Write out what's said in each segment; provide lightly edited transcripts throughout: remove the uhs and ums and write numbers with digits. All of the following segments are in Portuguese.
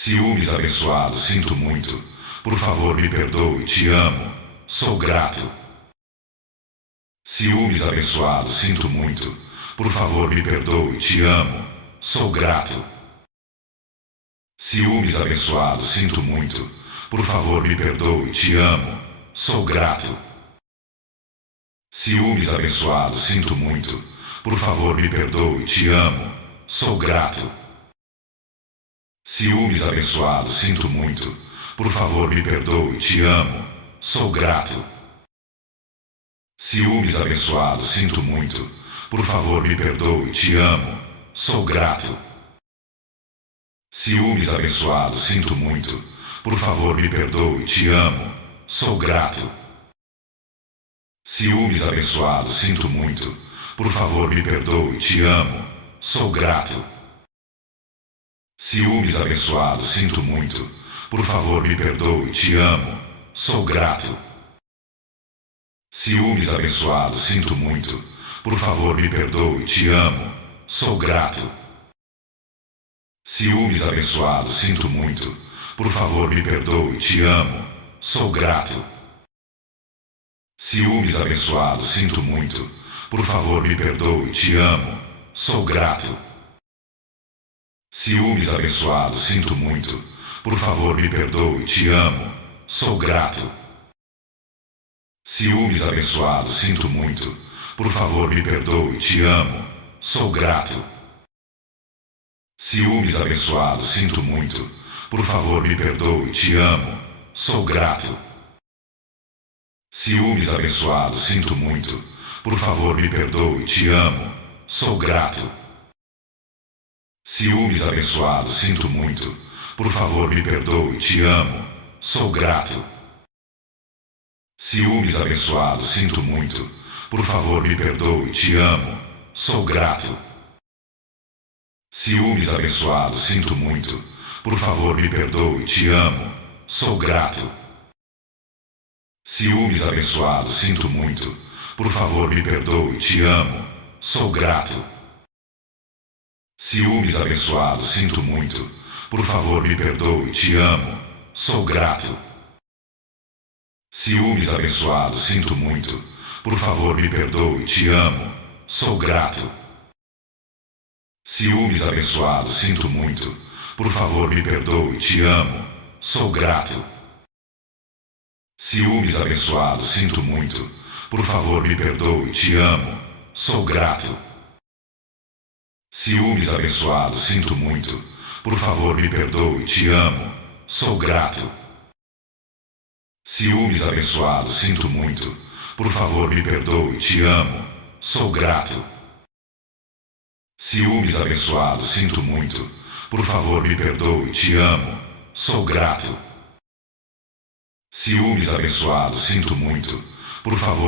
Ciúmes abençoado, sinto muito. Por favor, me perdoe, te amo. Sou grato. Ciúmes abençoado, sinto muito. Por favor, me perdoe, te amo. Sou grato. Ciúmes abençoado, sinto muito. Por favor, me perdoe, te amo. Sou grato. Ciúmes abençoado, sinto muito. Por favor, me perdoe, te amo. Sou grato. Ciúmes abençoado, sinto muito. Por favor, me perdoe, te amo. Sou grato. Ciúmes abençoado, sinto muito. Por favor, me perdoe, te amo. Sou grato. Ciúmes abençoado, sinto muito. Por favor, me perdoe, te amo. Sou grato. Ciúmes abençoado, sinto muito. Por favor, me perdoe, te amo. Sou grato. Ciúmes abençoado, sinto muito. Por favor, me perdoe, te amo. Sou grato. Ciúmes abençoado, sinto muito. Por favor, me perdoe, te amo. Sou grato. Ciúmes abençoado, sinto muito. Por favor, me perdoe, te amo. Sou grato. Ciúmes abençoado, sinto muito. Por favor, me perdoe, te amo. Sou grato. Ciúmes abençoado, sinto muito. Por favor, me perdoe, te amo. Sou grato. Ciúmes abençoado, sinto muito. Por favor, me perdoe, te amo. Sou grato. Ciúmes abençoado, sinto muito. Por favor, me perdoe, te amo. Sou grato. Ciúmes abençoado, sinto muito. Por favor, me perdoe, te amo. Sou grato. Ciúmes abençoado, sinto muito. Por favor, me perdoe, te amo. Sou grato. Ciúmes abençoado, sinto muito. Por favor, me perdoe, te amo. Sou grato. Ciúmes abençoado, sinto muito. Por favor, me perdoe, te amo. Sou grato. Ciúmes abençoado, sinto muito. Por favor, me perdoe, te amo. Sou grato. Ciúmes abençoado, sinto muito. Por favor, me perdoe, te amo. Sou grato. Ciúmes abençoado, sinto muito. Por favor, me perdoe, te amo. Sou grato. Ciúmes abençoado, sinto muito. Por favor, me perdoe, te amo. Sou grato. Ciúmes abençoado, sinto muito. Por favor, me perdoe, te amo. Sou grato. Ciúmes abençoado, sinto muito. Por favor, me perdoe, te amo. Sou grato. Ciúmes abençoado, sinto muito. Por favor, me perdoe, te amo. Sou grato. Ciúmes abençoado, sinto muito. Por favor,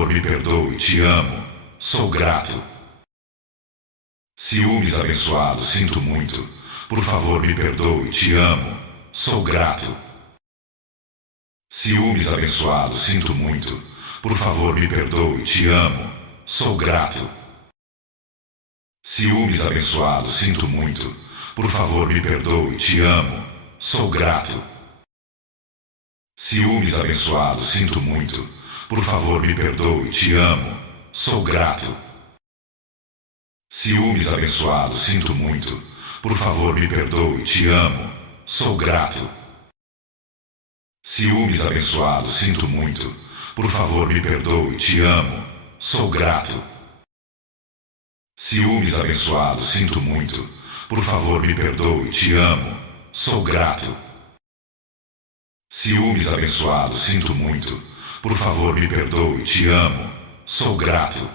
me perdoe, te amo. Sou grato. Ciúmes abençoado, sinto muito. Por favor, me perdoe, te amo. Sou grato. Ciúmes abençoado, sinto muito. Por favor, me perdoe, te amo. Sou grato. Ciúmes abençoado, sinto muito. Por favor, me perdoe, te amo. Sou grato. Ciúmes abençoado, sinto muito. Por favor, me perdoe, te amo. Sou grato. Ciúmes abençoado, sinto muito. Por favor, me perdoe, te amo. Sou grato. Ciúmes abençoado, sinto muito. Por favor, me perdoe, te amo. Sou grato. Ciúmes abençoado, sinto muito. Por favor, me perdoe, te amo. Sou grato. Ciúmes abençoado, sinto muito. Por favor, me perdoe, te amo. Sou grato. Ciúmes abençoado, sinto muito. Por favor, me perdoe, te amo. Sou grato.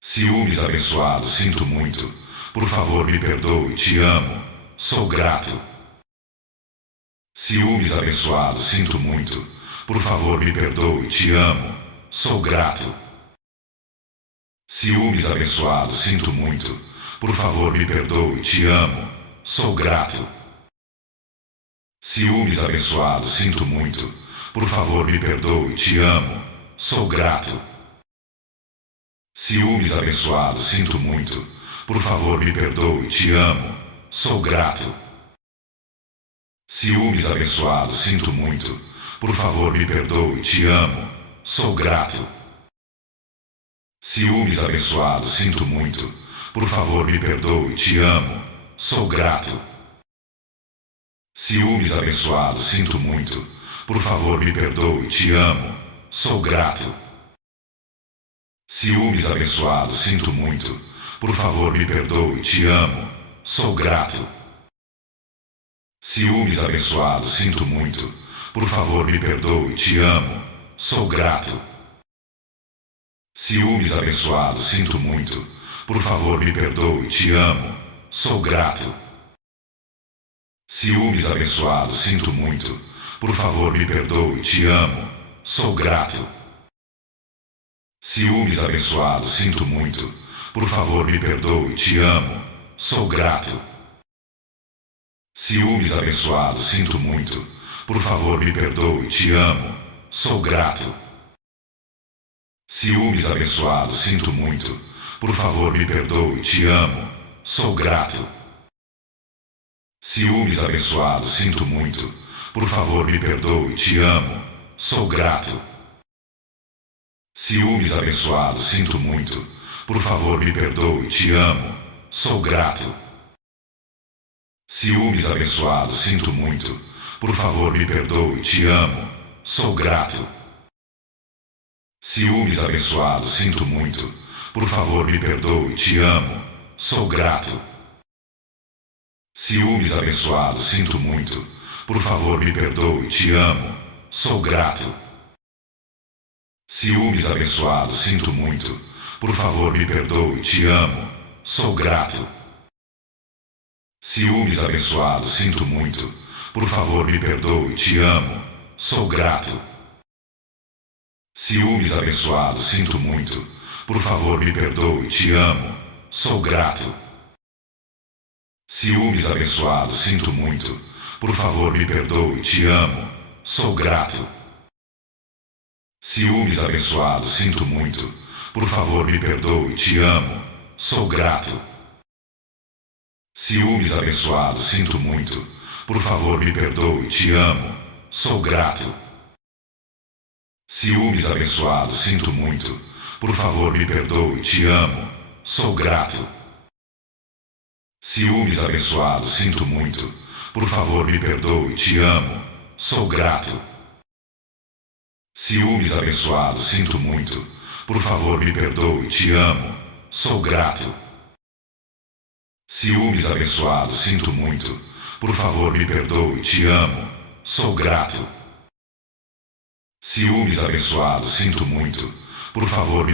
Ciúmes abençoado, sinto muito. Por favor, me perdoe, te amo. Sou grato. Ciúmes abençoado, sinto muito. Por favor, me perdoe, te amo. Sou grato. Ciúmes abençoado, sinto muito. Por favor, me perdoe, te amo. Sou grato. Ciúmes abençoado, sinto muito. Por favor, me perdoe, te amo. Sou grato. Ciúmes abençoado, sinto muito. Por favor, me perdoe, te amo. Sou grato. Ciúmes abençoado, sinto muito. Por favor, me perdoe, te amo. Sou grato. Ciúmes abençoado, sinto muito. Por favor, me perdoe, te amo. Sou grato. Ciúmes abençoado, sinto muito. Por favor, me perdoe, te amo. Sou grato. Ciúmes abençoado, sinto muito. Por favor, me perdoe, te amo. Sou grato. Ciúmes abençoado, sinto muito. Por favor, me perdoe, te amo. Sou grato. Ciúmes abençoado, sinto muito. Por favor, me perdoe, te amo. Sou grato. Ciúmes abençoado, sinto muito. Por favor, me perdoe, te amo. Sou grato. Ciúmes abençoado, sinto muito. Por favor, me perdoe, te amo. Sou grato. Ciúmes abençoado, sinto muito. Por favor, me perdoe, te amo. Sou grato. Ciúmes abençoado, sinto muito. Por favor, me perdoe, te amo. Sou grato. Ciúmes abençoado, sinto muito. Por favor, me perdoe, te amo. Sou grato. Ciúmes abençoado, sinto muito. Por favor, me perdoe, te amo. Sou grato. Ciúmes abençoado, sinto muito. Por favor, me perdoe, te amo. Sou grato. Ciúmes abençoado, sinto muito. Por favor, me perdoe, te amo. Sou grato. Ciúmes abençoado, sinto muito. Por favor, me perdoe, te amo. Sou grato. Ciúmes abençoado, sinto muito. Por favor, me perdoe, te amo. Sou grato. Ciúmes abençoado, sinto muito. Por favor, me perdoe, te amo. Sou grato. Ciúmes abençoado, sinto muito. Por favor, me perdoe, te amo. Sou grato. Ciúmes abençoado, sinto muito. Por favor, me perdoe, te amo. Sou grato. Ciúmes abençoado, sinto muito. Por favor, me perdoe, te amo. Sou grato. Ciúmes abençoado, sinto muito. Por favor, me perdoe, te amo. Sou grato. Ciúmes abençoado, sinto muito. Por favor, me perdoe, te amo. Sou grato. Ciúmes abençoado, sinto muito. Por favor, me perdoe, te amo. Sou grato. Ciúmes abençoado, sinto muito. Por favor, me perdoe, te amo. Sou grato. Ciúmes abençoado, sinto muito. Por favor, me perdoe, te amo. Sou grato. Ciúmes abençoado, sinto muito. Por favor,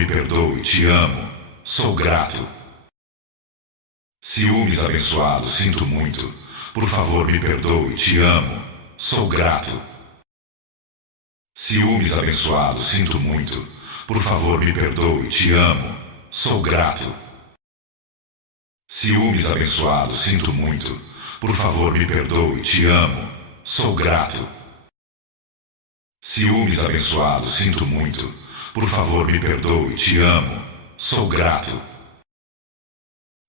me perdoe, te amo. Sou grato. Ciúmes abençoado, sinto muito. Por favor, me perdoe, te amo. Sou grato. Ciúmes abençoado, sinto muito. Por favor, me perdoe, te amo. Sou grato. Ciúmes abençoado, sinto muito. Por favor, me perdoe, te amo. Sou grato.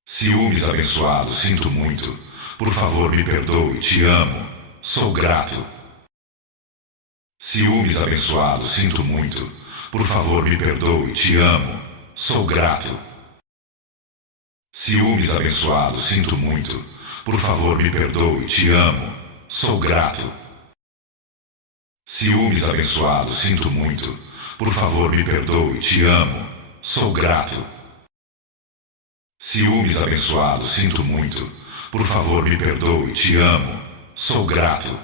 Ciúmes abençoado, sinto muito. Por favor, me perdoe, te amo. Sou grato. Ciúmes abençoado, sinto muito. Por favor, me perdoe, te amo. Sou grato. Ciúmes abençoado, sinto muito. Por favor, me perdoe, te amo. Sou grato. Ciúmes abençoado, sinto muito. Por favor, me perdoe, te amo. Sou grato. Ciúmes abençoado, sinto muito. Por favor, me perdoe, te amo. Sou grato. Ciúmes abençoado, sinto muito. Por favor, me perdoe, te amo. Sou grato.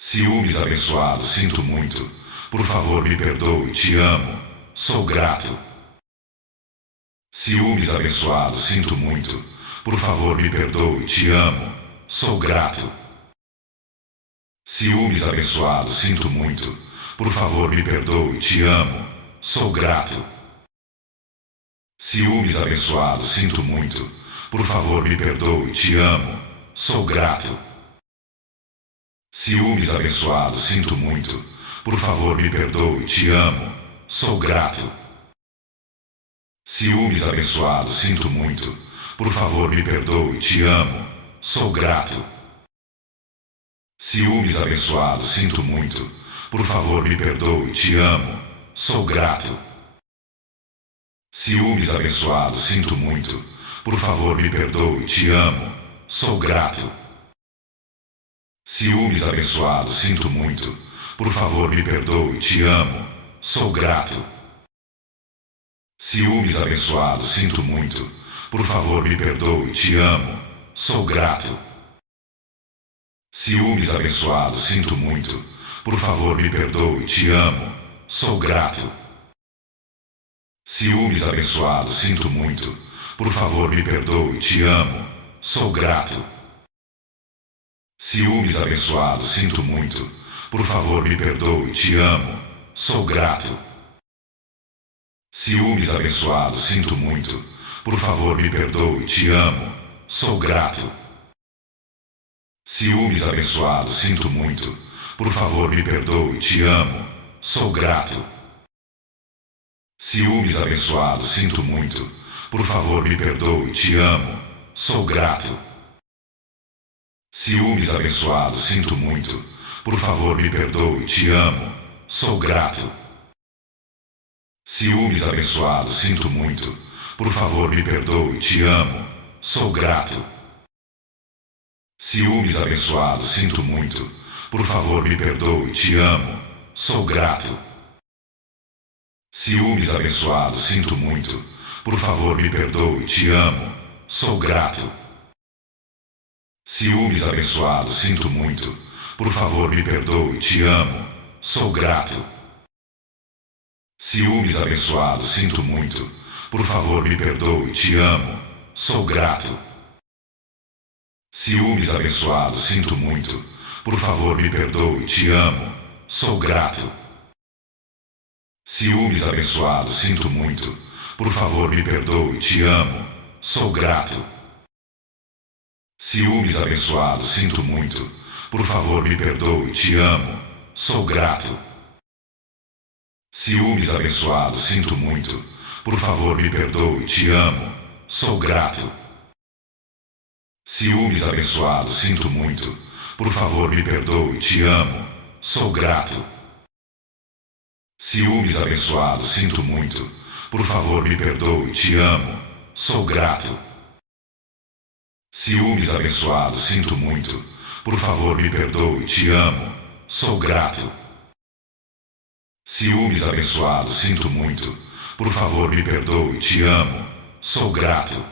Ciúmes abençoado, sinto muito. Por favor, me perdoe, te amo. Sou grato. Ciúmes abençoado, sinto muito. Por favor, me perdoe, te amo. Sou grato. Ciúmes abençoado, sinto muito. Por favor, me perdoe, te amo. Sou grato. Ciúmes abençoado, sinto muito. Por favor, me perdoe, te amo. Sou grato. Ciúmes abençoado, sinto muito. Por favor, me perdoe, te amo. Sou grato. Ciúmes abençoado, sinto muito. Por favor, me perdoe, te amo. Sou grato. Ciúmes abençoado, sinto muito. Por favor, me perdoe, te amo. Sou grato. Ciúmes abençoado, sinto muito. Por favor, me perdoe, te amo. Sou grato. Ciúmes abençoado, sinto muito. Por favor, me perdoe, te amo. Sou grato. Ciúmes abençoado, sinto muito. Por favor, me perdoe, te amo. Sou grato. Ciúmes abençoado, sinto muito. Por favor, me perdoe, te amo. Sou grato. Ciúmes abençoado, sinto muito. Por favor, me perdoe, te amo. Sou grato. Ciúmes abençoado, sinto muito. Por favor, me perdoe, te amo. Sou grato. Ciúmes abençoado, sinto muito. Por favor, me perdoe, te amo. Sou grato. Ciúmes abençoado, sinto muito. Por favor, me perdoe, te amo. Sou grato. Ciúmes abençoado, sinto muito. Por favor, me perdoe, te amo. Sou grato. Ciúmes abençoado, sinto muito. Por favor, me perdoe, te amo. Sou grato. Ciúmes abençoado, sinto muito. Por favor, me perdoe, te amo. Sou grato. Ciúmes abençoado, sinto muito. Por favor, me perdoe, te amo. Sou grato. Ciúmes abençoado, sinto muito. Por favor, me perdoe, te amo. Sou grato. Ciúmes abençoado, sinto muito. Por favor, me perdoe, te amo. Sou grato. Ciúmes abençoado, sinto muito. Por favor, me perdoe, te amo. Sou grato. Ciúmes abençoado, sinto muito. Por favor, me perdoe, te amo. Sou grato. Ciúmes abençoado, sinto muito. Por favor, me perdoe, te amo. Sou grato. Ciúmes abençoado, sinto muito. Por favor, me perdoe, te amo. Sou grato. Ciúmes abençoado, sinto muito. Por favor, me perdoe, te amo. Sou grato. Ciúmes abençoado, sinto muito. Por favor, me perdoe, te amo. Sou grato. Ciúmes abençoado, sinto muito. Por favor, me perdoe, te amo. Sou grato. Ciúmes abençoado, sinto muito. Por favor, me perdoe, te amo. Sou grato. Ciúmes abençoado, sinto muito. Por favor, me perdoe, te amo. Sou grato.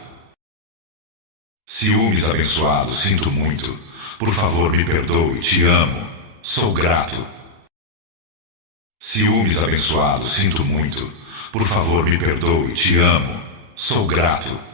Ciúmes abençoado, sinto muito. Por favor, me perdoe, te amo. Sou grato. Ciúmes abençoado, sinto muito. Por favor, me perdoe, te amo. Sou grato.